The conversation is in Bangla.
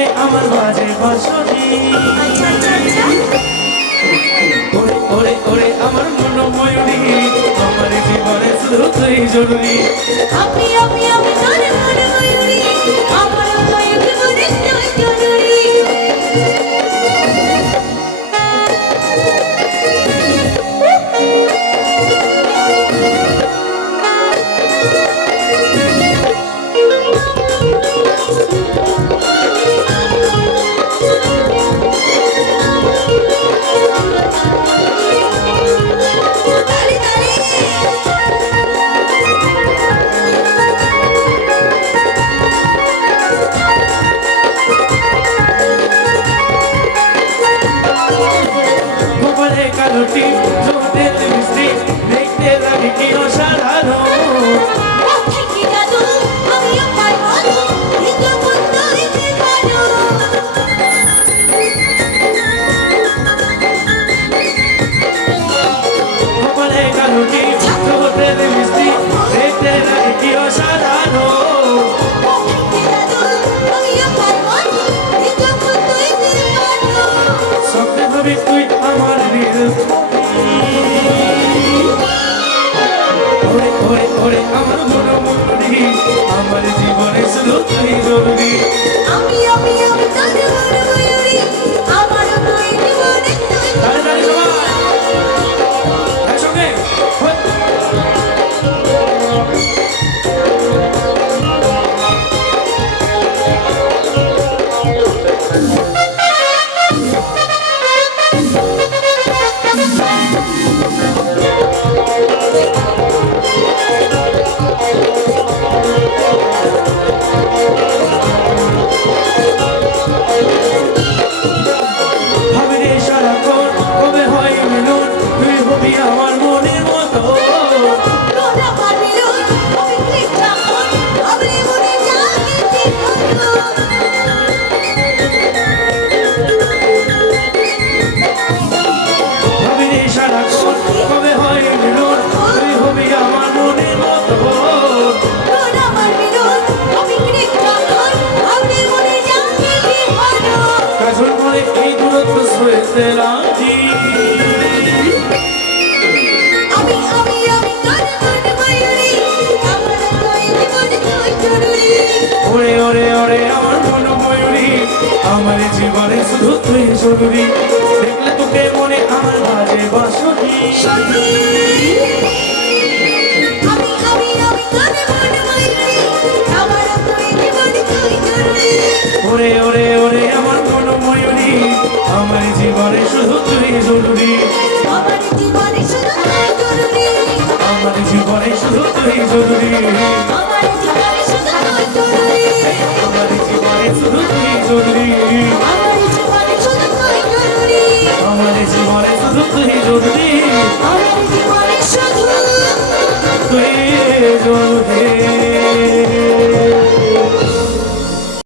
মনে আমার বাজে বাঁশি। ওরে ওরে ওরে আমার মনোময়ূরী, আমার জীবনে শুধু তুই জরুরি। আমি আমি আমি তোর মনোময়ূরী, আমার ময়ূরী মনে তুই জরুরি। গোপালে কালোটি জোটের মিষ্টি, দেখতে লাগে কি অসাধারণ। গোপালে কালোটি জোটের মিষ্টি, দেখতে লাগে কি অসাধারণ। স্বপ্নে ভাবি তুই আমার ওরে ওরে ওরে আমার মনোময়ূরী, আমার জীবনে শুধু তুই জরুরি। আমি আমি আমি তোর মনোময়ূরী, আমার ময়ূরী মনে তুই তাড়ি তাড়ি সবাই একসঙ্গে। ভাবি রে সারাক্ষণ কবে হয় মিলন, তুই হবি আমার মনের মতো। তোরা ভাবিলো আমি কৃষ্ণ আমি মনে জানি জীবন। ভাবি রে সারাক্ষণ কবে হয় মিলন, তুই হবি আমার মনের মতো। তোরা ভাবিলো আমি কৃষ্ণ আমি মনে জানি জীবন। কাজল মনে এই দূরত্ব সইতে রাজি। আমি আমি আমি তোর মনোময়ূরী, আমার ময়ূরী মনে তুই জরুরি। ওরে ওরে ওরে আমার মনোময়ূরী, আমার জীবনে শুধু তুই জরুরি। দেখলে তোকে মনে আমার বাজে বাঁশি। সত্যি আমি আমি আমি তোর মনোময়ূরী, আমার ময়ূরী মনে তুই জরুরি। ওরে ওরে ওরে আমার মনোময়ূরী, আমার জীবনে শুধু তুই জরুরি। আমার জীবনে শুধু তুই জরুরি। আমার জীবনে শুধু তুই জরুরি। আমার জীবনে শুধু তুই জরুরি। আমার জীবনে শুধু তুই জরুরি। আমার জীবনে শুধু তুই জরুরি। আমার জীবনে শুধু তুই জরুরি। আমার জীবনে শুধু তুই জরুরি।